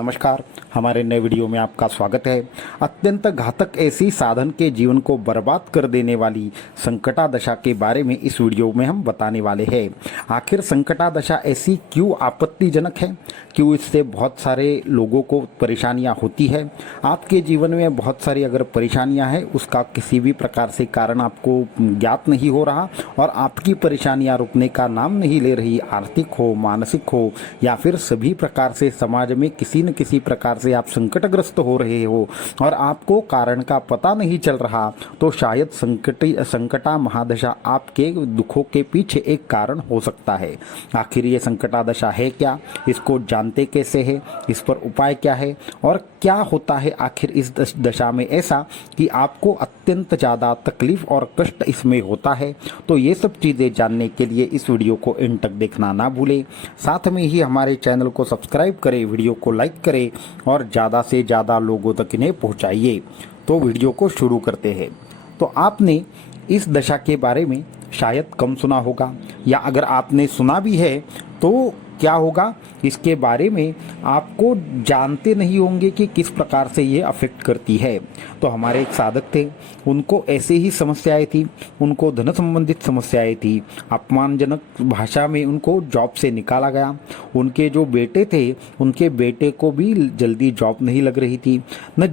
नमस्कार। हमारे नए वीडियो में आपका स्वागत है। अत्यंत घातक ऐसी साधन के जीवन को बर्बाद कर देने वाली संकटादशा के बारे में इस वीडियो में हम बताने वाले हैं। आखिर संकटादशा ऐसी क्यों आपत्तिजनक है, क्यों इससे बहुत सारे लोगों को परेशानियां होती है। आपके जीवन में बहुत सारी अगर परेशानियां हैं, उसका किसी भी प्रकार से कारण आपको ज्ञात नहीं हो रहा और आपकी परेशानियां रुकने का नाम नहीं ले रही, आर्थिक हो, मानसिक हो या फिर सभी प्रकार से समाज में किसी न किसी प्रकार से आप संकटग्रस्त हो रहे हो और आपको कारण का पता नहीं चल रहा, तो शायद संकटा महादशा आपके दुखों के पीछे एक कारण हो सकता है। आखिर ये संकटादशा है क्या, इसको जानते कैसे है, इस पर उपाय क्या है और क्या होता है आखिर इस दशा में ऐसा कि आपको अत्यंत ज़्यादा तकलीफ और कष्ट इसमें होता है। तो ये सब चीज़ें जानने के लिए इस वीडियो को एंड तक देखना ना भूलें। साथ में ही हमारे चैनल को सब्सक्राइब करें, वीडियो को लाइक करें और ज़्यादा से ज़्यादा लोगों तक इन्हें पहुंचाइए। तो वीडियो को शुरू करते हैं। तो आपने इस दशा के बारे में शायद कम सुना होगा या अगर आपने सुना भी है तो क्या होगा इसके बारे में आपको जानते नहीं होंगे कि किस प्रकार से ये अफेक्ट करती है। तो हमारे एक साधक थे, उनको ऐसे ही समस्याएं थी, उनको धन संबंधित समस्याएं थी, अपमानजनक भाषा में उनको जॉब से निकाला गया। उनके जो बेटे थे, उनके बेटे को भी जल्दी जॉब नहीं लग रही थी। न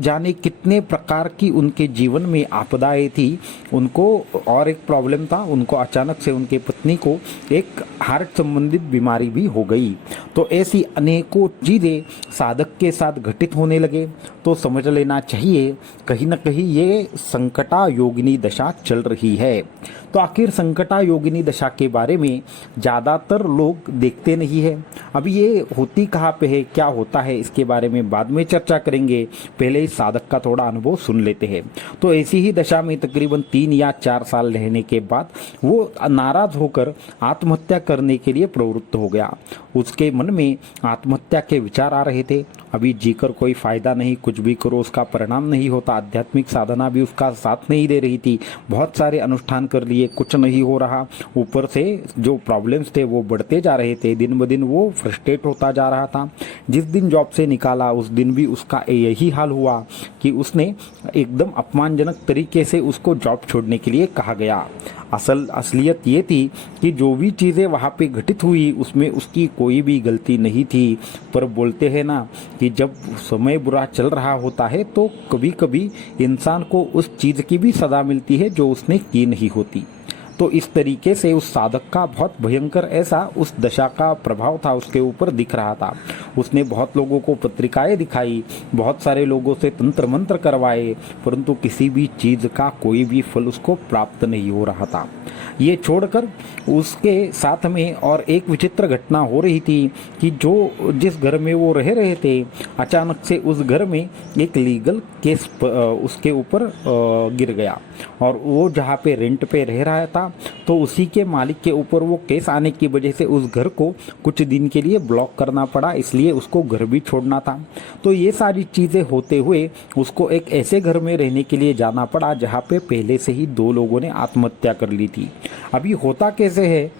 जाने कितने प्रकार की उनके जीवन में आपदाएं थी। उनको और एक प्रॉब्लम था, उनको अचानक से उनके पत्नी को एक हार्ट संबंधित बीमारी भी हो गई। तो ऐसी अनेकों चीजें साधक के साथ घटित होने लगे। तो समझ लेना चाहिए कहीं न कहीं ये संकटा योगिनी दशा चल रही है। तो आखिर संकटा योगिनी दशा के बारे में ज़्यादातर लोग देखते नहीं है। अब ये होती कहाँ पे है, क्या होता है, इसके बारे में बाद में चर्चा करेंगे। पहले इस साधक का थोड़ा अनुभव सुन लेते हैं। तो ऐसी ही दशा में तकरीबन 3 या 4 साल रहने के बाद वो नाराज होकर आत्महत्या करने के लिए प्रवृत्त हो गया। उसके मन में आत्महत्या के विचार आ रहे थे। अभी जीकर कोई फायदा नहीं, कुछ भी करो उसका परिणाम नहीं होता। आध्यात्मिक साधना भी उसका साथ नहीं दे रही थी। बहुत सारे अनुष्ठान कर लिए, कुछ नहीं हो रहा। ऊपर से जो प्रॉब्लम्स थे वो बढ़ते जा रहे थे। दिन ब दिन वो फ्रस्ट्रेट होता जा रहा था। जिस दिन जॉब से निकाला उस दिन भी उसका यही हाल हुआ कि उसने एकदम अपमानजनक तरीके से उसको जॉब छोड़ने के लिए कहा गया। असलियत ये थी कि जो भी चीज़ें वहाँ पे घटित हुई उसमें उसकी कोई भी गलती नहीं थी। पर बोलते हैं ना कि जब समय बुरा चल रहा होता है तो कभी कभी इंसान को उस चीज़ की भी सज़ा मिलती है जो उसने की नहीं होती। तो इस तरीके से उस साधक का बहुत भयंकर ऐसा उस दशा का प्रभाव था, उसके ऊपर दिख रहा था। उसने बहुत लोगों को पत्रिकाएं दिखाई, बहुत सारे लोगों से तंत्र मंत्र करवाए, परंतु किसी भी चीज़ का कोई भी फल उसको प्राप्त नहीं हो रहा था। ये छोड़कर उसके साथ में और एक विचित्र घटना हो रही थी कि जिस घर में वो रह रहे थे, अचानक से उस घर में एक लीगल केस उसके ऊपर गिर गया और वो जहाँ पे रेंट पे रह रहा था तो उसी के मालिक के ऊपर वो केस आने की वजह से उस घर को कुछ दिन के लिए ब्लॉक करना पड़ा, इसलिए उसको घर भी छोड़ना था। तो ये सारी चीज़ें होते हुए उसको एक ऐसे घर में रहने के लिए जाना पड़ा जहाँ पे पहले से ही 2 लोगों ने आत्महत्या कर ली थी। अभी होता कैसे है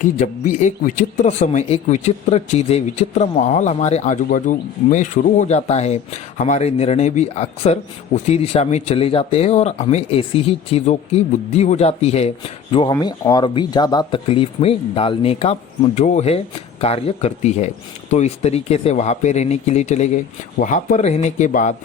कि जब भी एक विचित्र समय, एक विचित्र चीज़ें, विचित्र माहौल हमारे आजू बाजू में शुरू हो जाता है, हमारे निर्णय भी अक्सर उसी दिशा में चले जाते हैं और हमें ऐसी ही चीज़ों की बुद्धि हो जाती है जो हमें और भी ज़्यादा तकलीफ़ में डालने का जो है कार्य करती है। तो इस तरीके से वहाँ पे रहने के लिए चले गए। वहाँ पर रहने के बाद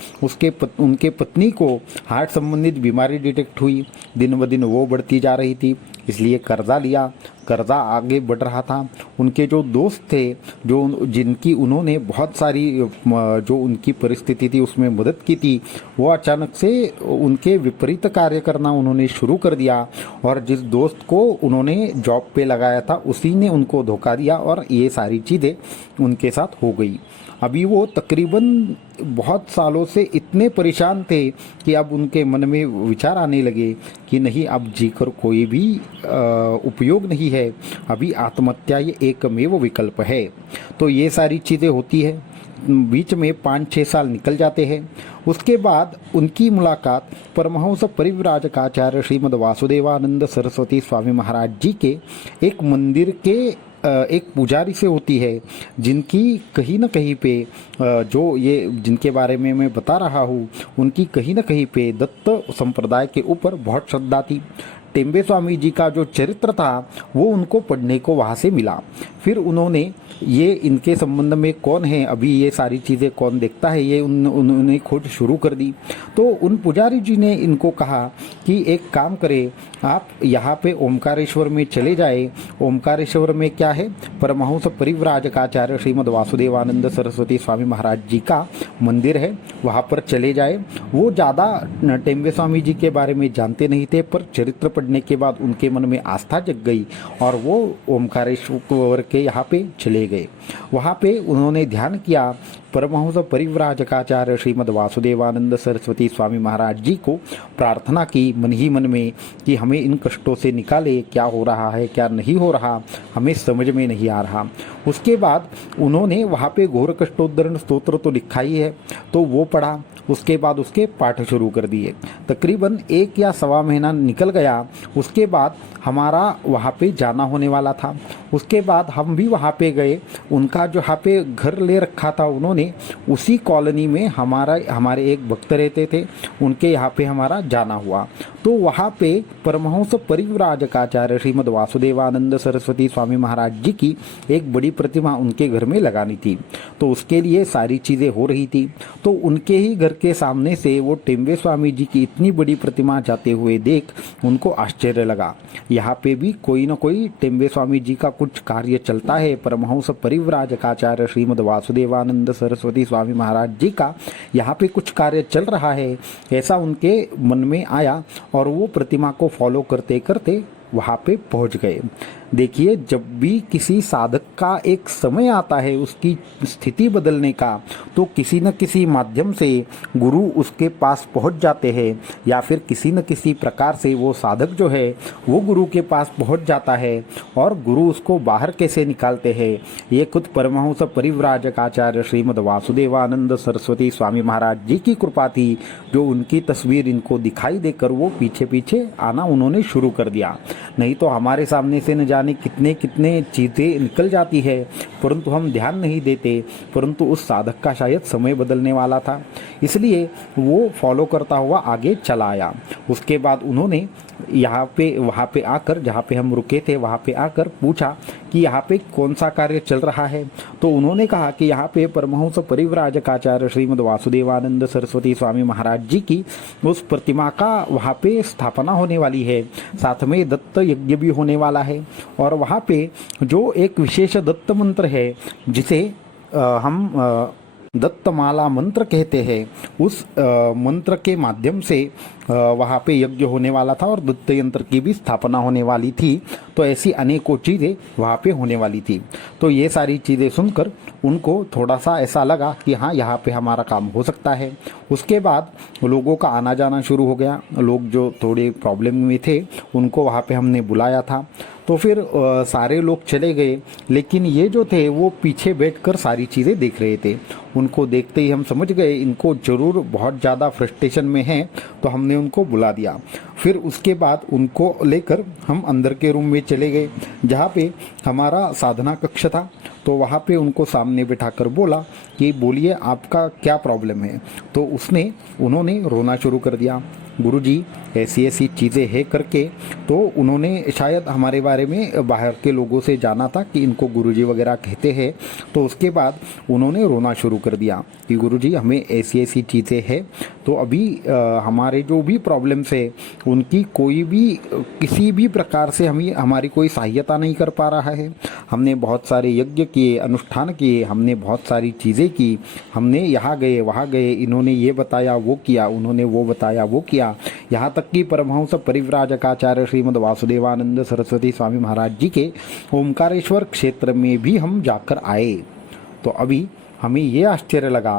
उनके पत्नी को हार्ट संबंधित बीमारी डिटेक्ट हुई। दिन ब दिन वो बढ़ती जा रही थी, इसलिए कर्जा लिया। कर्जा आगे बढ़ रहा था। उनके जो दोस्त थे, जिनकी उन्होंने बहुत सारी जो उनकी परिस्थिति थी उसमें मदद की थी, वो अचानक से उनके विपरीत कार्य करना उन्होंने शुरू कर दिया और जिस दोस्त को उन्होंने जॉब पे लगाया था उसी ने उनको धोखा दिया और ये सारी चीज़ें उनके साथ हो गई। अभी वो तकरीबन बहुत सालों से इतने परेशान थे कि अब उनके मन में विचार आने लगे कि नहीं, अब जीकर कोई भी उपयोग नहीं है, अभी आत्महत्या ये एकमेव विकल्प है। तो ये सारी चीज़ें होती है। बीच में 5-6 साल निकल जाते हैं। उसके बाद उनकी मुलाकात परमहंस परिव्राजकाचार्य श्रीमद् वासुदेवानंद सरस्वती स्वामी महाराज जी के एक मंदिर के एक पुजारी से होती है, जिनकी कहीं न कहीं पे जो ये जिनके बारे में मैं बता रहा हूँ, उनकी कहीं न कहीं पे दत्त संप्रदाय के ऊपर बहुत श्रद्धा थी। टेम्बे स्वामी जी का जो चरित्र था वो उनको पढ़ने को वहाँ से मिला। फिर उन्होंने ये इनके संबंध में कौन है, अभी ये सारी चीज़ें कौन देखता है, ये उन्होंने खोज शुरू कर दी। तो उन पुजारी जी ने इनको कहा कि एक काम करें, आप यहाँ पे ओमकारेश्वर में चले जाए। ओमकारेश्वर में क्या है, परमहंस परिव्राजकाचार्य श्रीमद् वासुदेवानंद सरस्वती स्वामी महाराज जी का मंदिर है, वहाँ पर चले जाए। वो ज़्यादा टेम्बे स्वामी जी के बारे में जानते नहीं थे, पर चरित्र पढ़ने के बाद उनके मन में आस्था जग गई और वो ओमकारेश्वर के यहाँ पे चले गए। वहाँ पे उन्होंने ध्यान किया, परमहंस परिव्राजकाचार्य श्रीमद् वासुदेवानंद सरस्वती स्वामी महाराज जी को प्रार्थना की मन ही मन में कि हमें इन कष्टों से निकाले, क्या हो रहा है क्या नहीं हो रहा हमें समझ में नहीं आ रहा। उसके बाद उन्होंने वहाँ पे घोर कष्टोद्धरण स्तोत्र तो लिखा ही है, तो वो पढ़ा। उसके बाद उसके पाठ शुरू कर दिए। तकरीबन 1 या सवा महीना निकल गया। उसके बाद हमारा वहाँ पे जाना होने वाला था। उसके बाद हम भी वहाँ पे गए। उनका जो यहाँ पे घर ले रखा था उन्होंने, उसी कॉलोनी में हमारे एक भक्त रहते थे, उनके यहाँ पे हमारा जाना हुआ। तो वहाँ पे परमहंस परिव्राजकाचार्य श्रीमद् वासुदेवानंद सरस्वती स्वामी महाराज जी की एक बड़ी प्रतिमा उनके घर में लगानी थी। तो उसके लिए सारी चीज़ें हो रही थी। तो उनके ही घर के सामने से वो टेम्बे स्वामी जी की इतनी बड़ी प्रतिमा जाते हुए देख उनको आश्चर्य लगा। यहाँ पे भी कोई न कोई टेम्बे स्वामी जी का कुछ कार्य चलता है। परमहंस परिव्राजकाचार्य श्रीमद् वासुदेवानंद सरस्वती स्वामी महाराज जी का यहाँ पे कुछ कार्य चल रहा है, ऐसा उनके मन में आया और वो प्रतिमा को फॉलो करते करते वहाँ पे पहुँच गए। देखिए, जब भी किसी साधक का एक समय आता है उसकी स्थिति बदलने का, तो किसी न किसी माध्यम से गुरु उसके पास पहुंच जाते हैं, या फिर किसी न किसी प्रकार से वो साधक जो है वो गुरु के पास पहुंच जाता है और गुरु उसको बाहर कैसे निकालते हैं, ये खुद परमहंस परिव्राजकाचार्य श्रीमद् वासुदेवानंद सरस्वती स्वामी महाराज जी की कृपा थी, जो उनकी तस्वीर इनको दिखाई देकर वो पीछे पीछे आना उन्होंने शुरू कर दिया। नहीं तो हमारे सामने से न जाने कितने कितने चीज़ें निकल जाती है, परंतु हम ध्यान नहीं देते। परंतु उस साधक का शायद समय बदलने वाला था, इसलिए वो फॉलो करता हुआ आगे चला आया। उसके बाद उन्होंने वहाँ पे आकर, जहाँ पे हम रुके थे वहाँ पे आकर पूछा कि यहाँ पे कौन सा कार्य चल रहा है। तो उन्होंने कहा कि यहाँ पे परमहंस परिव्राजकाचार्य श्रीमद् वासुदेवानंद सरस्वती स्वामी महाराज जी की उस प्रतिमा का वहाँ पे स्थापना होने वाली है, साथ में दत्त यज्ञ भी होने वाला है। और वहाँ पे जो एक विशेष दत्त मंत्र है, जिसे हम दत्तमाला मंत्र कहते हैं, उस मंत्र के माध्यम से वहाँ पे यज्ञ होने वाला था और दत्त यंत्र की भी स्थापना होने वाली थी। तो ऐसी अनेकों चीज़ें वहाँ पे होने वाली थी। तो ये सारी चीज़ें सुनकर उनको थोड़ा सा ऐसा लगा कि हाँ, यहाँ पे हमारा काम हो सकता है। उसके बाद लोगों का आना जाना शुरू हो गया। लोग जो थोड़े प्रॉब्लम में थे उनको वहाँ पे हमने बुलाया था। तो फिर सारे लोग चले गए, लेकिन ये जो थे वो पीछे बैठकर सारी चीज़ें देख रहे थे। उनको देखते ही हम समझ गए इनको ज़रूर बहुत ज़्यादा फ्रस्ट्रेशन में हैं, तो हमने उनको बुला दिया। फिर उसके बाद उनको लेकर हम अंदर के रूम में चले गए, जहाँ पे हमारा साधना कक्ष था। तो वहाँ पे उनको सामने बिठाकर बोला कि बोलिए आपका क्या प्रॉब्लम है। तो उन्होंने रोना शुरू कर दिया, गुरुजी ऐसी ऐसी चीज़ें हैं करके। तो उन्होंने शायद हमारे बारे में बाहर के लोगों से जाना था कि इनको गुरुजी वगैरह कहते हैं। तो उसके बाद उन्होंने रोना शुरू कर दिया कि गुरुजी हमें ऐसी ऐसी चीज़ें हैं। तो अभी हमारे जो भी प्रॉब्लम्स है उनकी कोई भी किसी भी प्रकार से हमारी कोई सहायता नहीं कर पा रहा है। हमने बहुत सारे यज्ञ किए, अनुष्ठान किए, हमने बहुत सारी चीज़ें की, हमने यहाँ गए वहाँ गए, इन्होंने ये बताया वो किया, उन्होंने वो बताया वो किया, यहाँ तक कि परमहंस परिव्राजकाचार्य श्रीमद् वासुदेवानंद सरस्वती स्वामी महाराज जी के ओमकारेश्वर क्षेत्र में भी हम जाकर आए। तो अभी हमें ये आश्चर्य लगा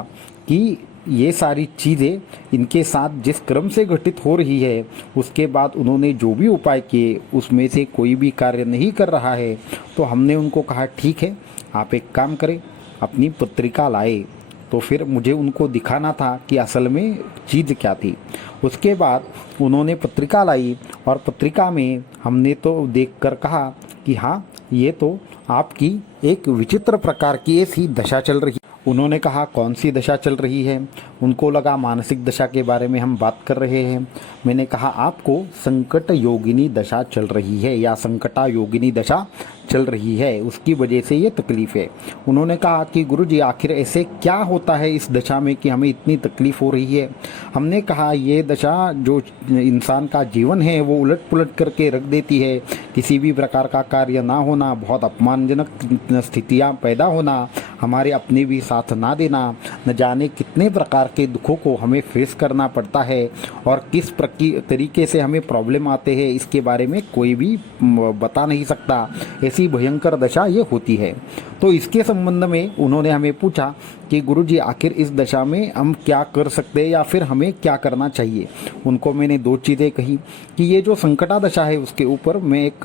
कि ये सारी चीज़ें इनके साथ जिस क्रम से घटित हो रही है, उसके बाद उन्होंने जो भी उपाय किए उसमें से कोई भी कार्य नहीं कर रहा है। तो हमने उनको कहा ठीक है, आप एक काम करें, अपनी पत्रिका लाए। तो फिर मुझे उनको दिखाना था कि असल में चीज़ क्या थी। उसके बाद उन्होंने पत्रिका लाई और पत्रिका में हमने तो देखकर कहा कि हाँ, ये तो आपकी एक विचित्र प्रकार की ऐसी दशा चल रही। उन्होंने कहा कौन सी दशा चल रही है। उनको लगा मानसिक दशा के बारे में हम बात कर रहे हैं। मैंने कहा आपको संकट योगिनी दशा चल रही है या संकटा योगिनी दशा चल रही है, उसकी वजह से ये तकलीफ है। उन्होंने कहा कि गुरुजी आखिर ऐसे क्या होता है इस दशा में कि हमें इतनी तकलीफ हो रही है। हमने कहा ये दशा जो इंसान का जीवन है वो उलट पुलट करके रख देती है। किसी भी प्रकार का कार्य ना होना, बहुत अपमानजनक स्थितियाँ पैदा होना, हमारे अपने भी साथ ना देना, न जाने कितने प्रकार के दुखों को हमें फेस करना पड़ता है और किस तरीके से हमें प्रॉब्लम आते हैं, इसके बारे में कोई भी बता नहीं सकता। ऐसी भयंकर दशा ये होती है। तो इसके संबंध में उन्होंने हमें पूछा कि गुरुजी आखिर इस दशा में हम क्या कर सकते हैं या फिर हमें क्या करना चाहिए। उनको मैंने दो चीज़ें कही कि ये जो संकटा दशा है उसके ऊपर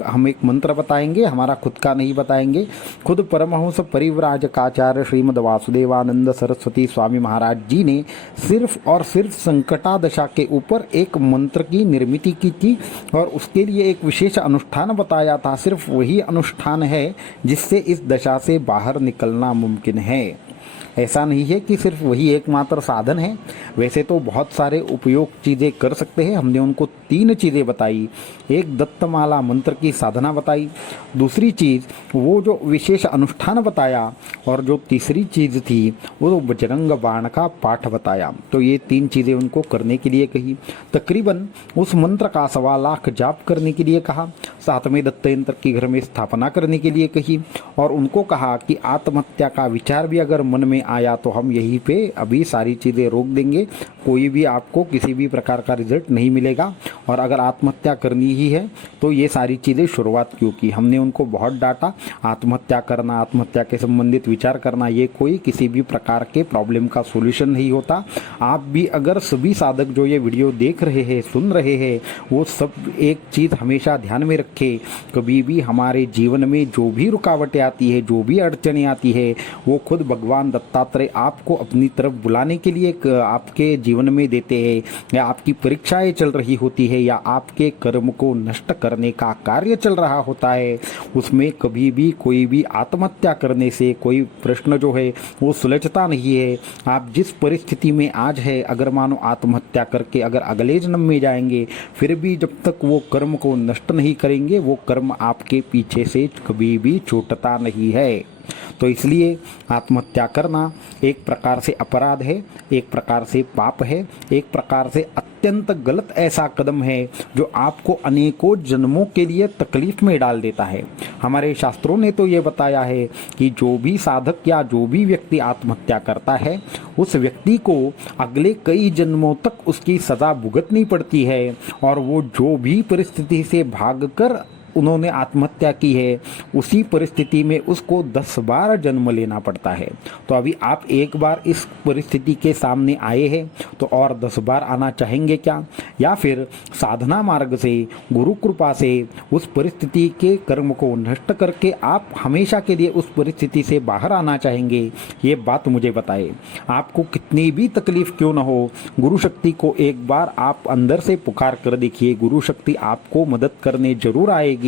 हम एक मंत्र बताएंगे, हमारा खुद का नहीं बताएंगे। खुद परमहंस परिव्राजकाचार्य श्रीमद वासुदेवानंद सरस्वती स्वामी महाराज जी ने सिर्फ और सिर्फ संकटा दशा के ऊपर एक मंत्र की निर्मित की थी और उसके लिए एक विशेष अनुष्ठान बताया था। सिर्फ वही अनुष्ठान है जिससे इस दशा से बाहर निकलना मुमकिन है। ऐसा नहीं है कि सिर्फ वही एकमात्र साधन है, वैसे तो बहुत सारे उपयोग चीज़ें कर सकते हैं। हमने उनको 3 चीज़ें बताई। एक दत्तमाला मंत्र की साधना बताई, दूसरी चीज़ वो जो विशेष अनुष्ठान बताया और जो तीसरी चीज़ थी वो बजरंग बाण का पाठ बताया। तो ये 3 चीज़ें उनको करने के लिए कही। तकरीबन उस मंत्र का 1.25 लाख जाप करने के लिए कहा, साथ में दत्त यंत्र की घर में स्थापना करने के लिए कही और उनको कहा कि आत्महत्या का विचार भी अगर मन में आया तो हम यहीं पे अभी सारी चीज़ें रोक देंगे, कोई भी आपको किसी भी प्रकार का रिजल्ट नहीं मिलेगा और अगर आत्महत्या करनी ही है तो ये सारी चीज़ें शुरुआत क्यों की। हमने उनको बहुत डांटा, आत्महत्या करना, आत्महत्या के संबंधित विचार करना ये कोई किसी भी प्रकार के प्रॉब्लम का सोल्यूशन नहीं होता। आप भी अगर सभी साधक जो ये वीडियो देख रहे हैं, सुन रहे हैं, वो सब एक चीज़ हमेशा ध्यान में रखें, कभी भी हमारे जीवन में जो भी रुकावटें आती है, जो भी अड़चनें आती है, वो खुद भगवान दत्तात्रेय आपको अपनी तरफ बुलाने के लिए आपके जीवन में देते हैं, या आपकी परीक्षाएं चल रही होती है या आपके कर्म को नष्ट करने का कार्य चल रहा होता है। उसमें कभी भी कोई भी आत्महत्या करने से कोई प्रश्न जो है वो सुलझता नहीं है। आप जिस परिस्थिति में आज है, अगर मानो आत्महत्या करके अगर अगले जन्म में जाएंगे, फिर भी जब तक वो कर्म को नष्ट नहीं करेंगे वो कर्म आपके पीछे से कभी भी छूटता नहीं है। तो इसलिए आत्महत्या करना एक प्रकार से अपराध है, एक प्रकार से पाप है, एक प्रकार से अत्यंत गलत ऐसा कदम है जो आपको अनेकों जन्मों के लिए तकलीफ में डाल देता है। हमारे शास्त्रों ने तो ये बताया है कि जो भी साधक या जो भी व्यक्ति आत्महत्या करता है उस व्यक्ति को अगले कई जन्मों तक उसकी सज़ा भुगतनी पड़ती है और वो जो भी परिस्थिति से भागकर उन्होंने आत्महत्या की है उसी परिस्थिति में उसको 10 बार जन्म लेना पड़ता है। तो अभी आप एक बार इस परिस्थिति के सामने आए हैं तो और 10 बार आना चाहेंगे क्या, या फिर साधना मार्ग से गुरु कृपा से उस परिस्थिति के कर्म को नष्ट करके आप हमेशा के लिए उस परिस्थिति से बाहर आना चाहेंगे? ये बात मुझे बताए। आपको कितनी भी तकलीफ क्यों न हो, गुरु शक्ति को एक बार आप अंदर से पुकार कर देखिए, गुरु शक्ति आपको मदद करने जरूर आएगी।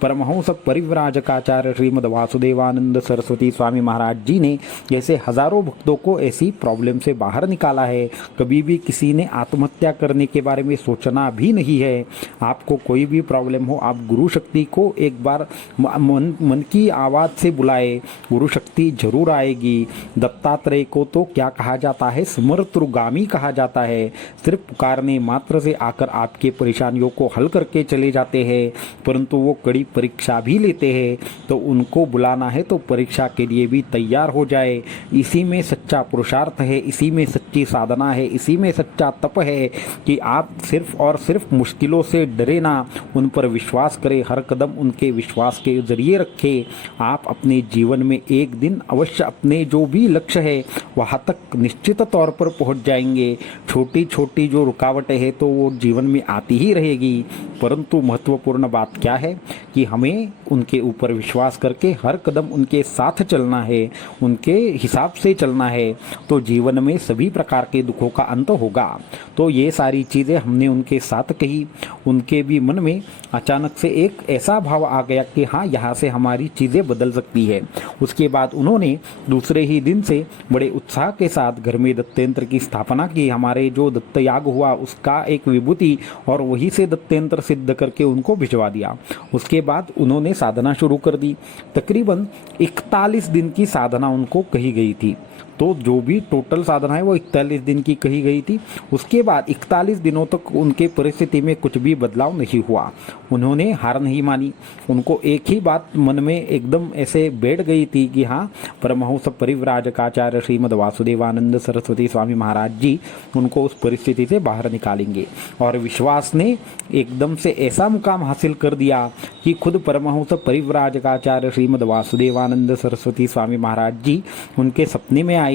परमहंस परिव्राजकाचार्य श्रीमद वासुदेवानंद सरस्वती स्वामी महाराज जी ने जैसे हजारों भक्तों को ऐसी प्रॉब्लम से बाहर निकाला है। कभी भी किसी ने आत्महत्या करने के बारे में सोचना भी नहीं है। आपको कोई भी प्रॉब्लम हो, आप गुरु शक्ति को एक बार मन की आवाज़ से बुलाए, गुरु शक्ति जरूर आएगी। दत्तात्रेय को तो क्या कहा जाता है, समर्थुगामी कहा जाता है। सिर्फ पुकारने मात्र से आकर आपके परेशानियों को हल करके चले जाते हैं, परंतु वो कड़ी परीक्षा भी लेते हैं। तो उनको बुलाना है तो परीक्षा के लिए भी तैयार हो जाए। इसी में सच्चा पुरुषार्थ है, इसी में सच्ची साधना है, इसी में सच्चा तप है कि आप सिर्फ और सिर्फ मुश्किलों से डरे ना, उन पर विश्वास करें, हर कदम उनके विश्वास के जरिए रखें। आप अपने जीवन में एक दिन अवश्य अपने जो भी लक्ष्य है वहाँ तक निश्चित तौर पर पहुँच जाएंगे। छोटी छोटी जो रुकावटें हैं तो वो जीवन में आती ही रहेगी, परंतु महत्वपूर्ण बात क्या है कि हमें उनके ऊपर विश्वास करके हर कदम उनके साथ चलना है, उनके हिसाब से चलना है, तो जीवन में सभी प्रकार के दुखों का अंत होगा। तो ये सारी चीज़ें हमने उनके साथ बात कही, उनके भी मन में अचानक से एक ऐसा भाव आ गया कि हाँ, यहाँ से हमारी चीज़ें बदल सकती है। उसके बाद उन्होंने दूसरे ही दिन से बड़े उत्साह के साथ घर में दत्तेंत्र की स्थापना की। हमारे जो दत्त याग हुआ उसका एक विभूति और वहीं से दत्तेंत्र सिद्ध करके उनको भिजवा दिया। उसके बाद उन्होंने साधना शुरू कर दी। तकरीबन 41 दिन की साधना उनको कही गई थी। तो जो भी टोटल साधना है वो 41 दिन की कही गई थी। उसके बाद 41 दिनों तक उनके परिस्थिति में कुछ भी बदलाव नहीं हुआ। उन्होंने हार नहीं मानी। उनको एक ही बात मन में एकदम ऐसे बैठ गई थी कि हाँ, परमहंस परिव्राजकाचार्य श्रीमद् वासुदेवानंद सरस्वती स्वामी महाराज जी उनको उस परिस्थिति से बाहर निकालेंगे। और विश्वास ने एकदम से ऐसा मुकाम हासिल कर दिया कि खुद परमहंस परिव्राजकाचार्य श्रीमद् वासुदेवानंद सरस्वती स्वामी महाराज जी उनके सपने में आए,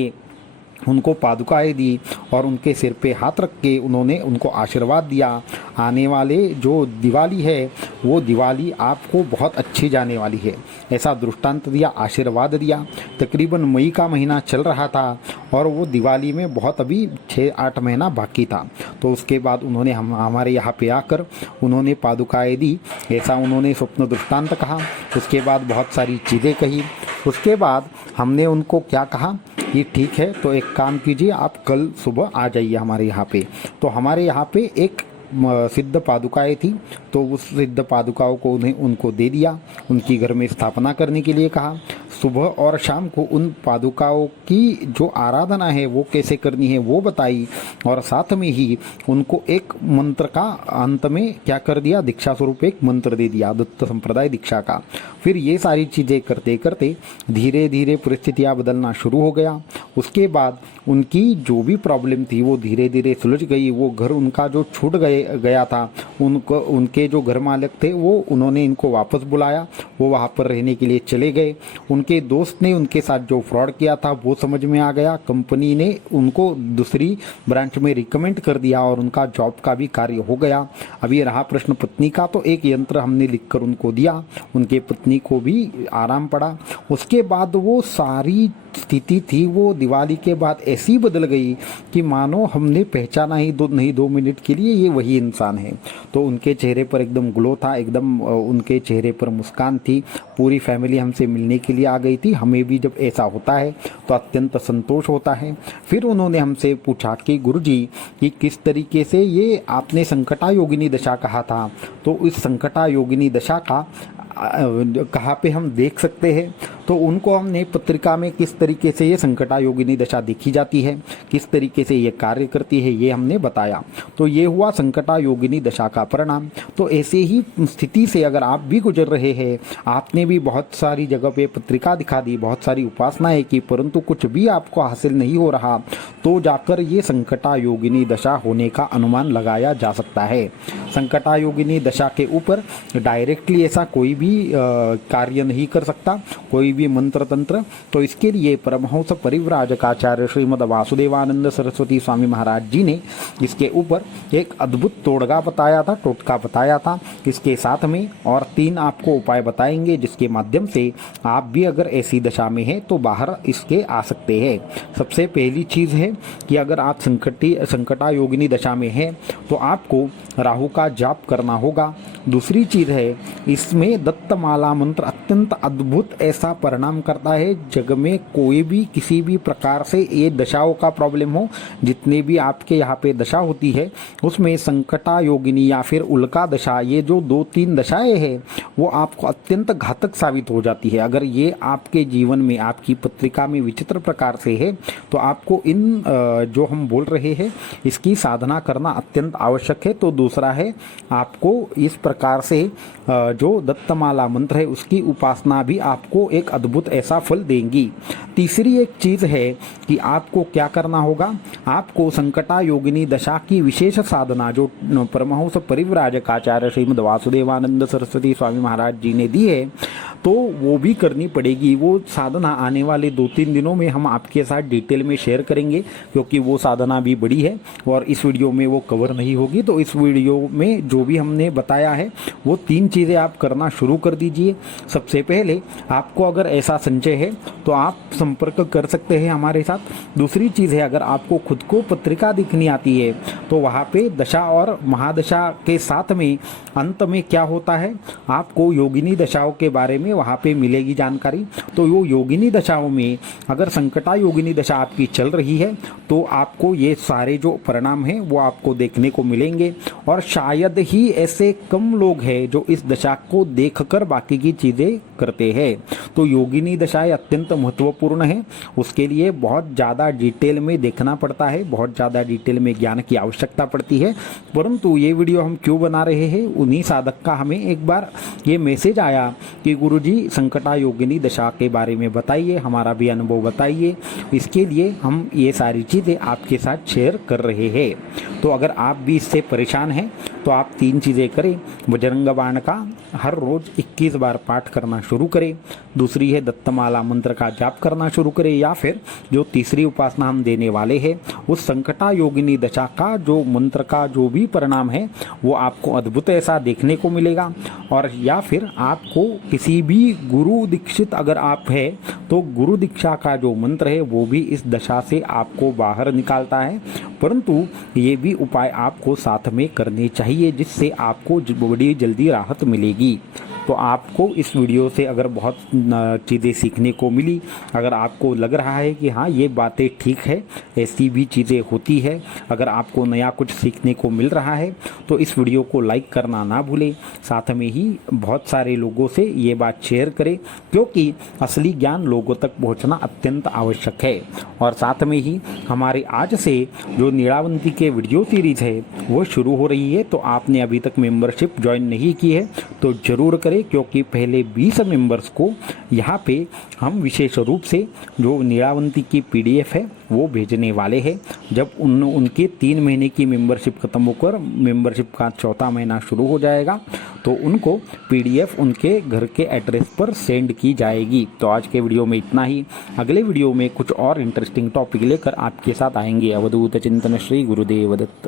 उनको पादुकाएं दी और उनके सिर पे हाथ रख के उन्होंने उनको आशीर्वाद दिया। आने वाले जो दिवाली है वो दिवाली आपको बहुत अच्छी जाने वाली है, ऐसा दृष्टांत दिया, आशीर्वाद दिया। तकरीबन मई का महीना चल रहा था और वो दिवाली में बहुत अभी 6-8 महीना बाकी था। तो उसके बाद उन्होंने हमारे यहाँ पे आकर उन्होंने पादुकाएं दी, ऐसा उन्होंने स्वप्न दृष्टांत कहा। उसके बाद बहुत सारी चीज़ें कही। उसके बाद हमने उनको क्या कहा कि ठीक है, तो एक काम कीजिए, आप कल सुबह आ जाइए हमारे यहाँ पे। तो हमारे यहाँ पे एक सिद्ध पादुकाएं थी, तो उस सिद्ध पादुकाओं को उनको दे दिया, उनकी घर में स्थापना करने के लिए कहा। सुबह और शाम को उन पादुकाओं की जो आराधना है वो कैसे करनी है वो बताई, और साथ में ही उनको एक मंत्र का अंत में क्या कर दिया, दीक्षा स्वरूप एक मंत्र दे दिया, दत्त संप्रदाय दीक्षा का। फिर ये सारी चीज़ें करते करते धीरे धीरे परिस्थितियाँ बदलना शुरू हो गया। उसके बाद उनकी जो भी प्रॉब्लम थी वो धीरे धीरे सुलझ गई। वो घर उनका जो छूट गया था, उनके जो घर मालिक थे वो उन्होंने इनको वापस बुलाया, वो वहाँ पर रहने के लिए चले गए। उनके दोस्त ने उनके साथ जो फ्रॉड किया था वो समझ में आ गया। कंपनी ने उनको दूसरी ब्रांच में रिकमेंड कर दिया और उनका जॉब का भी कार्य हो गया। अभी रहा प्रश्न पत्नी का, तो एक यंत्र हमने लिखकर उनको दिया, उनके पत्नी को भी आराम पड़ा। उसके बाद वो सारी स्थिति थी वो दिवाली के बाद ऐसी बदल गई कि मानो हमने पहचाना ही नहीं 2 मिनट के लिए ये वही इंसान है। तो उनके चेहरे पर एकदम ग्लो था, एकदम उनके चेहरे पर मुस्कान थी। पूरी फैमिली हमसे मिलने के लिए आ गई थी। हमें भी जब ऐसा होता है तो अत्यंत संतोष होता है। फिर उन्होंने हमसे पूछा कि गुरुजी कि किस तरीके से ये आपने संकटा योगिनी दशा कहा था, तो इस संकटा योगिनी दशा का कहाँ पे हम देख सकते हैं। तो उनको हमने पत्रिका में किस तरीके से ये संकटा योगिनी दशा देखी जाती है, किस तरीके से ये कार्य करती है, ये हमने बताया। तो ये हुआ संकटा योगिनी दशा का परिणाम। तो ऐसे ही स्थिति से अगर आप भी गुजर रहे हैं, आपने भी बहुत सारी जगह पे पत्रिका दिखा दी, बहुत सारी उपासनाएं की, परंतु कुछ भी आपको हासिल नहीं हो रहा, तो जाकर ये संकटा योगिनी दशा होने का अनुमान लगाया जा सकता है। संकटा योगिनी दशा के ऊपर डायरेक्टली ऐसा कोई भी कार्य नहीं कर सकता, कोई भी मंत्र तंत्र। तो इसके लिए परमहंस परिव्राजकाचार्य श्रीमद् वासुदेवानंद सरस्वती स्वामी महाराज जी ने इसके ऊपर एक अद्भुत टोटका बताया था। इसके साथ में और 3 आपको उपाय बताएंगे जिसके माध्यम से आप भी अगर ऐसी दशा में हैं तो बाहर इसके आ सकते हैं। सबसे पहली चीज़ है कि अगर आप संकटा योगिनी दशा में हैं तो आपको राहु का जाप करना होगा। दूसरी चीज़ है, इसमें दत्तमाला मंत्र अत्यंत अद्भुत ऐसा परिणाम करता है। जग में कोई भी किसी भी प्रकार से ये दशाओं का प्रॉब्लम हो, जितने भी आपके यहाँ पे दशा होती है उसमें संकटा योगिनी या फिर उल्का दशा, ये जो 2-3 दशाएं हैं वो आपको अत्यंत घातक साबित हो जाती है। अगर ये आपके जीवन में आपकी पत्रिका में विचित्र प्रकार से है तो आपको इन जो हम बोल रहे हैं इसकी साधना करना अत्यंत आवश्यक है। तो दूसरा है, आपको इस प्रकार से जो दत्तमाला मंत्र है उसकी उपासना भी आपको एक अद्भुत ऐसा फल देंगी। तीसरी एक चीज़ है कि आपको क्या करना होगा, आपको संकटा योगिनी दशा की विशेष साधना जो परमहंस परिव्राजकाचार्य श्रीमद् वासुदेवानंद सरस्वती स्वामी महाराज जी ने दी है तो वो भी करनी पड़ेगी। वो साधना आने वाले 2-3 दिनों में हम आपके साथ डिटेल में शेयर करेंगे, क्योंकि वो साधना भी बड़ी है और इस वीडियो में वो कवर नहीं होगी। तो इस वीडियो में जो भी हमने बताया है वो 3 चीज़ें आप करना शुरू कर दीजिए। सबसे पहले आपको अगर ऐसा संचय है तो आप संपर्क कर सकते हैं हमारे साथ। दूसरी चीज़ है, अगर आपको खुद खुद को पत्रिका दिखनी आती है तो वहाँ पे दशा और महादशा के साथ में अंत में क्या होता है आपको योगिनी दशाओं के बारे में वहाँ पे मिलेगी जानकारी। तो वो योगिनी दशाओं में अगर संकटा योगिनी दशा आपकी चल रही है तो आपको ये सारे जो परिणाम हैं वो आपको देखने को मिलेंगे। और शायद ही ऐसे कम लोग हैं जो इस दशा को देखकर बाकी की चीज़ें करते हैं। तो योगिनी दशाएं अत्यंत महत्वपूर्ण है, उसके लिए बहुत ज़्यादा डिटेल में देखना पड़ता है, बहुत ज़्यादा डिटेल में ज्ञान की आवश्यकता पड़ती है। परंतु ये वीडियो हम क्यों बना रहे हैं, उन्हीं साधक का हमें एक बार ये मैसेज आया कि गुरुजी संकटा योगिनी दशा के बारे में बताइए, हमारा भी अनुभव बताइए। इसके लिए हम ये सारी चीज़ें आपके साथ शेयर कर रहे हैं। तो अगर आप भी इससे परेशान हैं तो आप 3 चीज़ें करें। बजरंग बाण का हर रोज़ 21 बार पाठ करना शुरू करें। दूसरी है दत्तमाला मंत्र का जाप करना शुरू करें, या फिर जो तीसरी उपासना हम देने वाले हैं उस संकटा योगिनी दशा का जो मंत्र का जो भी परिणाम है वो आपको अद्भुत ऐसा देखने को मिलेगा। और या फिर आपको किसी भी गुरु दीक्षित अगर आप है तो गुरु दीक्षा का जो मंत्र है वो भी इस दशा से आपको बाहर निकालता है। परंतु ये भी उपाय आपको साथ में करने चाहिए जिससे आपको बड़ी जल्दी राहत मिलेगी। तो आपको इस वीडियो से अगर बहुत चीज़ें सीखने को मिली, अगर आपको लग रहा है कि हाँ ये बातें ठीक है, ऐसी भी चीज़ें होती है, अगर आपको नया कुछ सीखने को मिल रहा है तो इस वीडियो को लाइक करना ना भूलें। साथ में ही बहुत सारे लोगों से ये बात शेयर करें क्योंकि असली ज्ञान लोगों तक पहुँचना अत्यंत आवश्यक है। और साथ में ही हमारे आज से जो नीलावंती के वीडियो सीरीज़ है वो शुरू हो रही है, तो आपने अभी तक मेंबरशिप ज्वाइन नहीं की है तो ज़रूर करें, क्योंकि पहले 20 मेंबर्स को यहाँ पे हम विशेष रूप से जो नीलावंती की PDF है वो भेजने वाले हैं। जब उनके 3 महीने की मेंबरशिप खत्म होकर मेंबरशिप का 4था महीना शुरू हो जाएगा तो उनको PDF उनके घर के एड्रेस पर सेंड की जाएगी। तो आज के वीडियो में इतना ही। अगले वीडियो में कुछ और इंटरेस्टिंग टॉपिक लेकर आपके साथ आएंगे। अवधूत चिंतन श्री गुरुदेव दत्त।